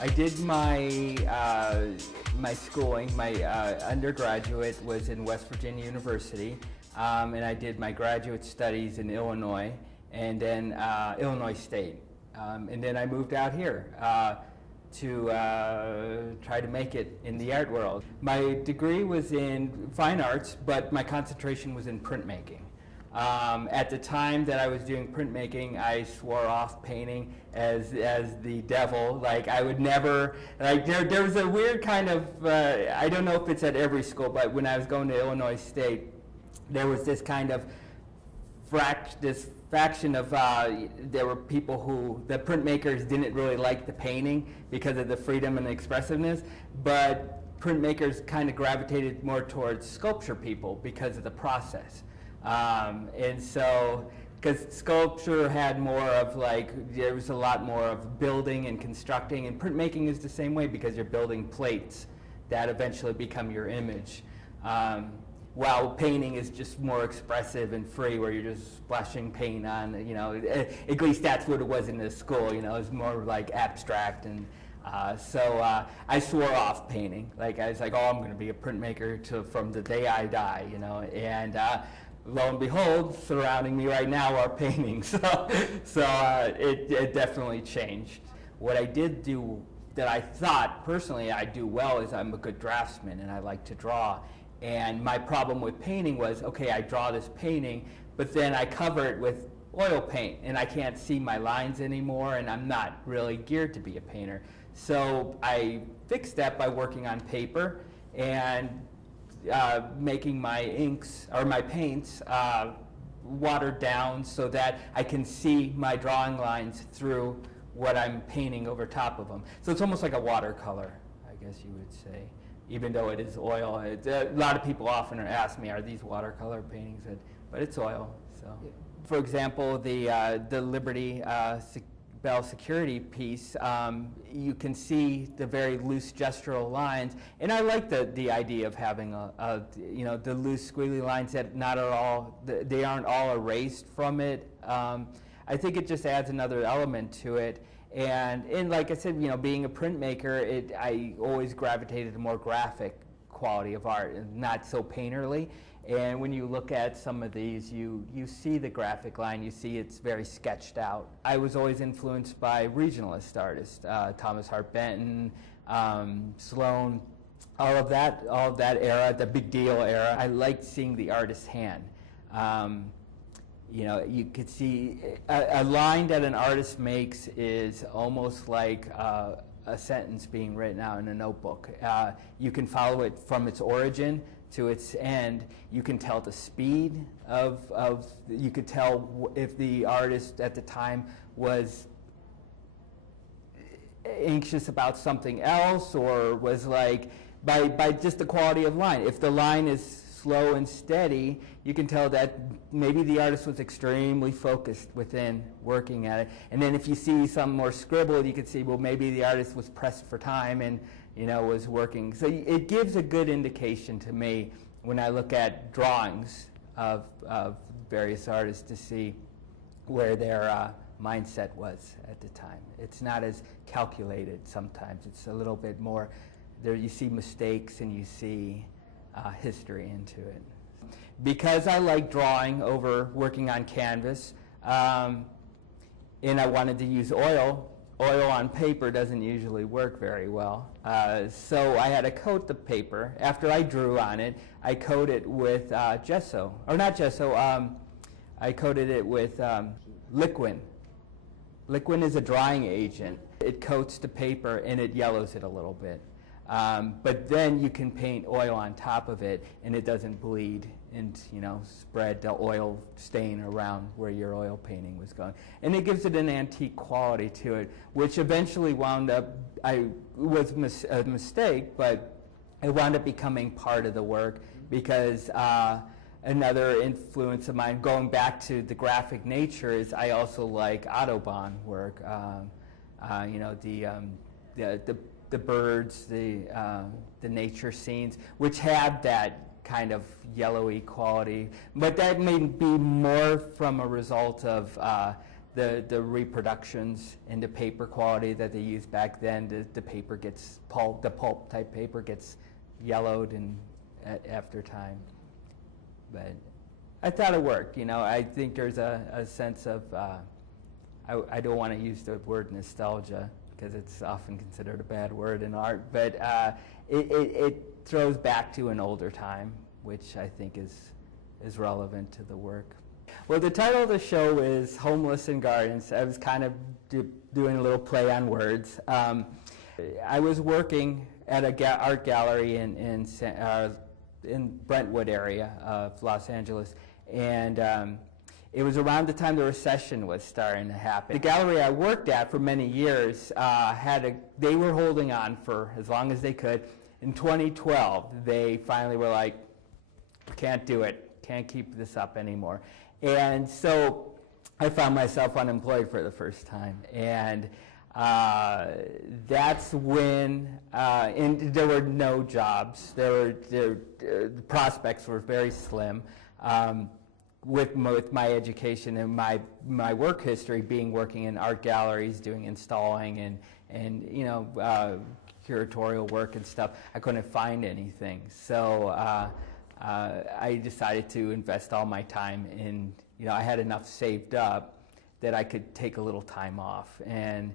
I did my my schooling. My undergraduate was in West Virginia University, and I did my graduate studies in Illinois, and then Illinois State, and then I moved out here to try to make it in the art world. My degree was in fine arts, but my concentration was in printmaking. At the time that I was doing printmaking, I swore off painting as the devil. Like, I would never, like, there was a weird kind of, I don't know if it's at every school, but when I was going to Illinois State, there was this kind of faction of, there were people who, the printmakers didn't really like the painting because of the freedom and the expressiveness, but printmakers kind of gravitated more towards sculpture people because of the process. And so, because sculpture had more of like, there was a lot more of building and constructing, and printmaking is the same way because you're building plates that eventually become your image. While painting is just more expressive and free, where you're just splashing paint on, you know, at least that's what it was in the school, you know, it was more like abstract. And so I swore off painting. Like, I was like, oh, I'm going to be a printmaker from the day I die, you know, and lo and behold, surrounding me right now are paintings. So it definitely changed. What I did do that I thought personally I do well is I'm a good draftsman and I like to draw. And my problem with painting was, okay, I draw this painting, but then I cover it with oil paint and I can't see my lines anymore, and I'm not really geared to be a painter. So I fixed that by working on paper and making my inks or my paints watered down so that I can see my drawing lines through what I'm painting over top of them. So it's almost like a watercolor, I guess you would say, even though it is oil. A lot of people often ask me, are these watercolor paintings? But it's oil. So, for example, the Liberty Bell security piece, you can see the very loose gestural lines, and I like the idea of having you know, the loose squiggly lines that they aren't all erased from it. I think it just adds another element to it. And like I said, you know, being a printmaker, I always gravitated to more graphic quality of art and not so painterly. And when you look at some of these, you see the graphic line, you see it's very sketched out. I was always influenced by regionalist artists, Thomas Hart Benton, Sloan, all of that era, the big deal era. I liked seeing the artist's hand. You know, you could see a line that an artist makes is almost like a sentence being written out in a notebook. You can follow it from its origin to its end. You can tell the speed you could tell if the artist at the time was anxious about something else, or was like, by just the quality of line. If the line is slow and steady, you can tell that maybe the artist was extremely focused within working at it. And then if you see some more scribbled, you can see, well, maybe the artist was pressed for time and, you know, was working. So it gives a good indication to me when I look at drawings of various artists to see where their mindset was at the time. It's not as calculated sometimes. It's a little bit more, there you see mistakes and you see history into it. Because I like drawing over working on canvas, and I wanted to use oil on paper doesn't usually work very well. So I had to coat the paper. After I drew on it, I coated it with gesso, or not gesso, I coated it with liquin. Liquin is a drying agent. It coats the paper and it yellows it a little bit. But then you can paint oil on top of it and it doesn't bleed and, you know, spread the oil stain around where your oil painting was going. And it gives it an antique quality to it, which eventually wound up, was a mistake, but it wound up becoming part of the work because another influence of mine, going back to the graphic nature, is I also like Audubon work. You know, the birds, the nature scenes, which have that kind of yellowy quality, but that may be more from a result of the reproductions into paper quality that they used back then. The paper gets the pulp type paper gets yellowed and after time. But I thought it worked. I think there's a sense of I don't want to use the word nostalgia because it's often considered a bad word in art, but it throws back to an older time, which I think is relevant to the work. Well, the title of the show is Homeless in Gardens. I was kind of doing a little play on words. I was working at a art gallery in Brentwood area of Los Angeles, and it was around the time the recession was starting to happen. The gallery I worked at for many years they were holding on for as long as they could. In 2012, they finally were like, can't do it, can't keep this up anymore. And so I found myself unemployed for the first time. And that's when, and there were no jobs. The prospects were very slim. With my education and my work history being working in art galleries, doing installing and curatorial work and stuff, I couldn't find anything. So I decided to invest all my time in, I had enough saved up that I could take a little time off. And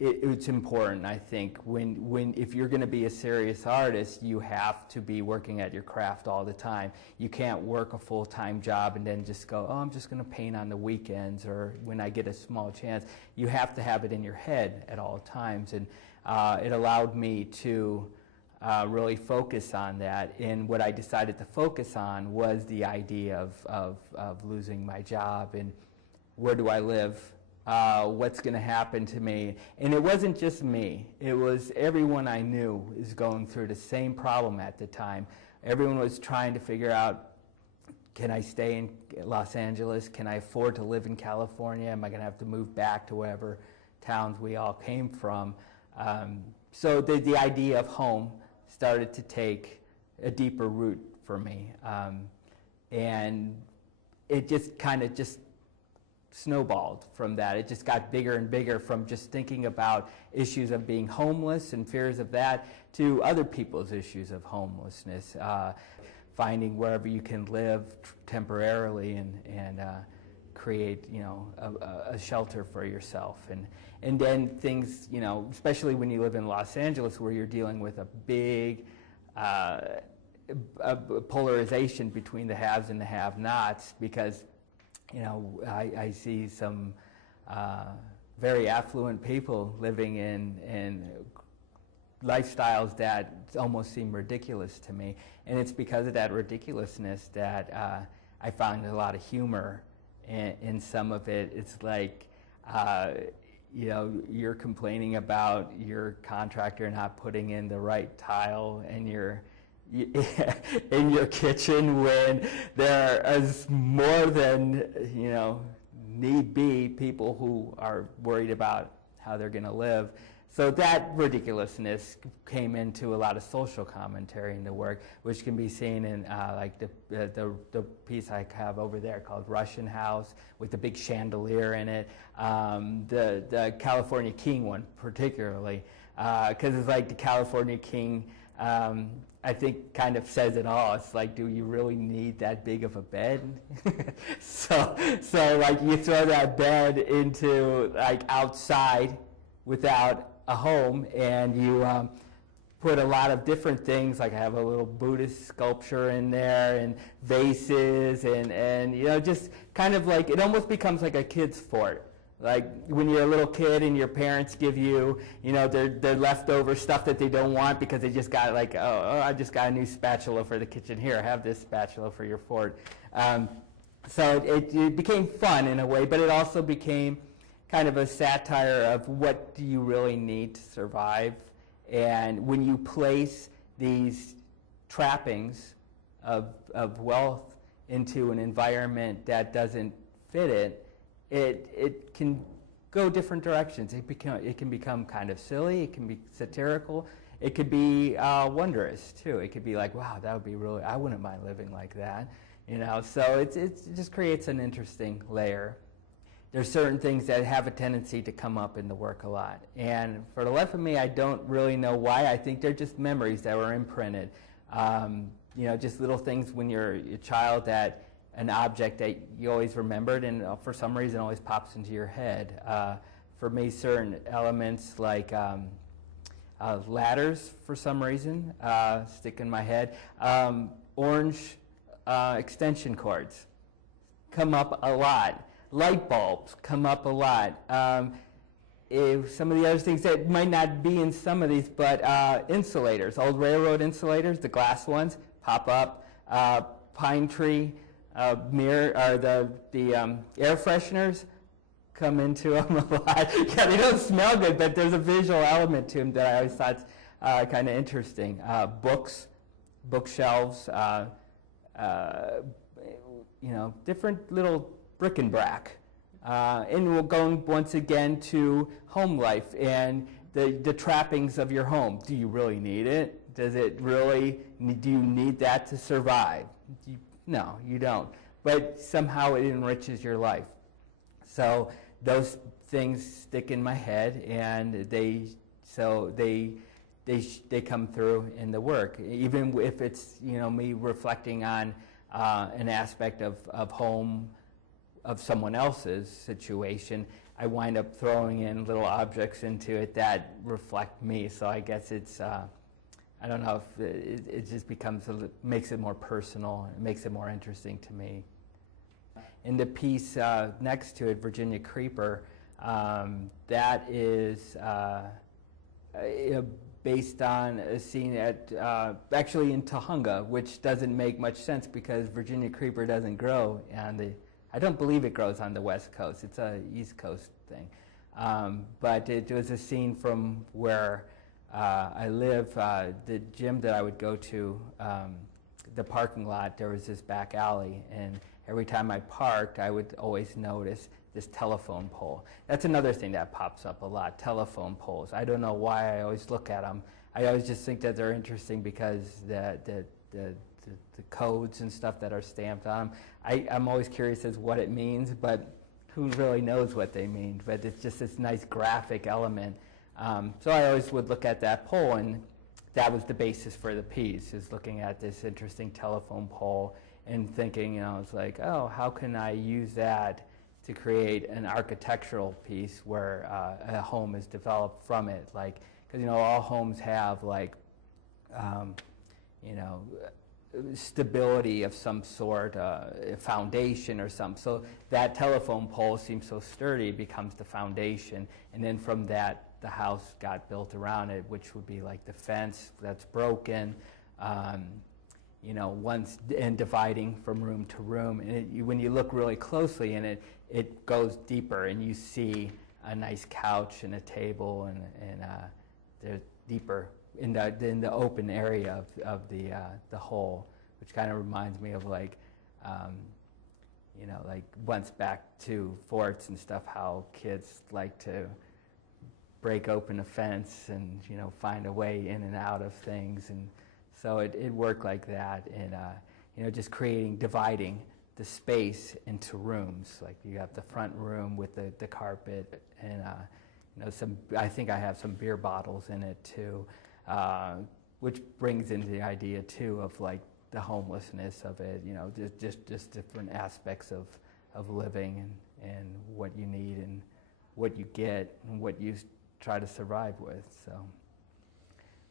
it's important, I think, if you're going to be a serious artist, you have to be working at your craft all the time. You can't work a full-time job and then just go, oh, I'm just going to paint on the weekends or when I get a small chance. You have to have it in your head at all times. And it allowed me to really focus on that. And what I decided to focus on was the idea of losing my job and where do I live? What's going to happen to me? And it wasn't just me. It was everyone I knew is going through the same problem at the time. Everyone was trying to figure out, can I stay in Los Angeles? Can I afford to live in California? Am I going to have to move back to wherever towns we all came from? So the idea of home started to take a deeper root for me. And it just kind of snowballed from that. It just got bigger and bigger from just thinking about issues of being homeless and fears of that to other people's issues of homelessness, finding wherever you can live temporarily and create a shelter for yourself. And then things, especially when you live in Los Angeles where you're dealing with a big polarization between the haves and the have-nots, because I see some very affluent people living in lifestyles that almost seem ridiculous to me. And it's because of that ridiculousness that I found a lot of humor in some of it. It's like, you're complaining about your contractor not putting in the right tile and in your kitchen when there is more than need be people who are worried about how they're going to live. So that ridiculousness came into a lot of social commentary in the work, which can be seen in like the piece I have over there called Russian House with the big chandelier in it, the California King one particularly, because it's like the California King. I think kind of says it all. It's like, do you really need that big of a bed? so like you throw that bed into like outside without a home, and you put a lot of different things. Like I have a little Buddhist sculpture in there, and vases, and just kind of like it almost becomes like a kid's fort. Like when you're a little kid and your parents give you, their leftover stuff that they don't want because they just got like, oh, I just got a new spatula for the kitchen. Here, have this spatula for your fort. So it became fun in a way, but it also became kind of a satire of what do you really need to survive. And when you place these trappings of wealth into an environment that doesn't fit it, it can go different directions. It can become kind of silly. It can be satirical. It could be wondrous too. It could be like, wow, that would be really. I wouldn't mind living like that, So it just creates an interesting layer. there's certain things that have a tendency to come up in the work a lot. And for the life of me, I don't really know why. I think they're just memories that were imprinted. You know, just little things when you're a child, that an object that you always remembered and for some reason always pops into your head. For me, certain elements like ladders, for some reason, stick in my head. Orange extension cords come up a lot. Light bulbs come up a lot. Some of the other things that might not be in some of these, but insulators, old railroad insulators, the glass ones, pop up. Pine tree mirror, or the air fresheners come into them a lot. Yeah, they don't smell good, but there's a visual element to them that I always thought kind of interesting. Books, bookshelves, you know, different little bric-a-brac. And we'll go once again to home life and the trappings of your home. Do you really need it? Does it really, do you need that to survive? No, you don't. But somehow it enriches your life. So those things stick in my head, and they come through in the work. Even if it's, you know, me reflecting on an aspect of home, of someone else's situation, I wind up throwing in little objects into it that reflect me. So I guess it's, I don't know if it just becomes, makes it more personal, it makes it more interesting to me. In the piece next to it, Virginia Creeper, that is based on a scene at, actually in Tahunga, which doesn't make much sense because Virginia Creeper doesn't grow on the, I don't believe it grows on the West Coast. It's a East Coast thing. But it was a scene from where I live. The gym that I would go to, the parking lot, there was this back alley, and every time I parked, I would always notice this telephone pole. That's another thing that pops up a lot, telephone poles. I don't know why I always look at them. I always just think that they're interesting because the codes and stuff that are stamped on them. I'm always curious as what it means, but who really knows what they mean? But it's just this nice graphic element. So I always would look at that pole, and that was the basis for the piece, is looking at this interesting telephone pole and thinking, you know, it's like, oh, how can I use that to create an architectural piece where a home is developed from it? Like, because, you know, all homes have, like, you know, stability of some sort, a foundation or something. So that telephone pole seems so sturdy, it becomes the foundation. And then from that, the house got built around it, which would be like the fence that's broken, you know, once, and dividing from room to room. And when you look really closely in it, it goes deeper, and you see a nice couch and a table, and they're deeper in the open area of the whole, which kind of reminds me of, like, you know, like once back to forts and stuff, how kids like to break open a fence and, you know, find a way in and out of things. And so it worked like that, and you know, just dividing the space into rooms. Like you have the front room with the carpet, and you know, I think I have some beer bottles in it too, which brings into the idea too of like the homelessness of it. You know, just different aspects of living, and what you need and what you get and what you try to survive with. So.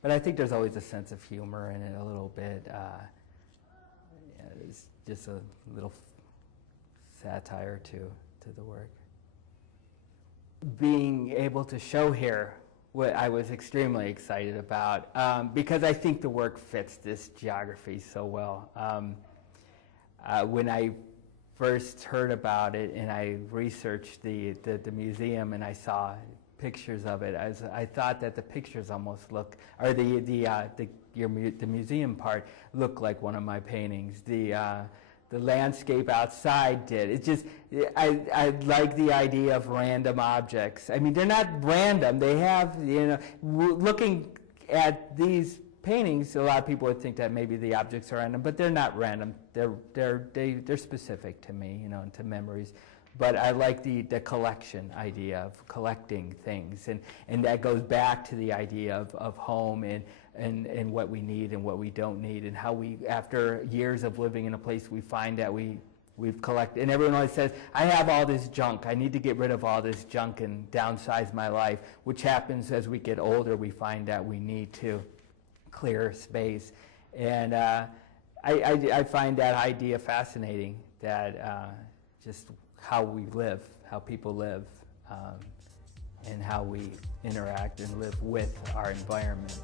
But I think there's always a sense of humor in it a little bit. Yeah, it's just a little satire to the work. Being able to show here what I was extremely excited about, because I think the work fits this geography so well. When I first heard about it and I researched the museum and I saw pictures of it, I thought that the pictures almost look, or the museum part looked like one of my paintings. The landscape outside did. It just, I like the idea of random objects. I mean, they're not random. They have, you know, looking at these paintings, a lot of people would think that maybe the objects are random, but they're not random. They're specific to me, you know, and to memories. but I like the collection idea of collecting things, and that goes back to the idea of home and what we need and what we don't need, and how we, after years of living in a place, we find that we've collected, and everyone always says, I have all this junk, I need to get rid of all this junk and downsize my life, which happens as we get older. We find that we need to clear space, and I find that idea fascinating, that just how we live, how people live, and how we interact and live with our environments.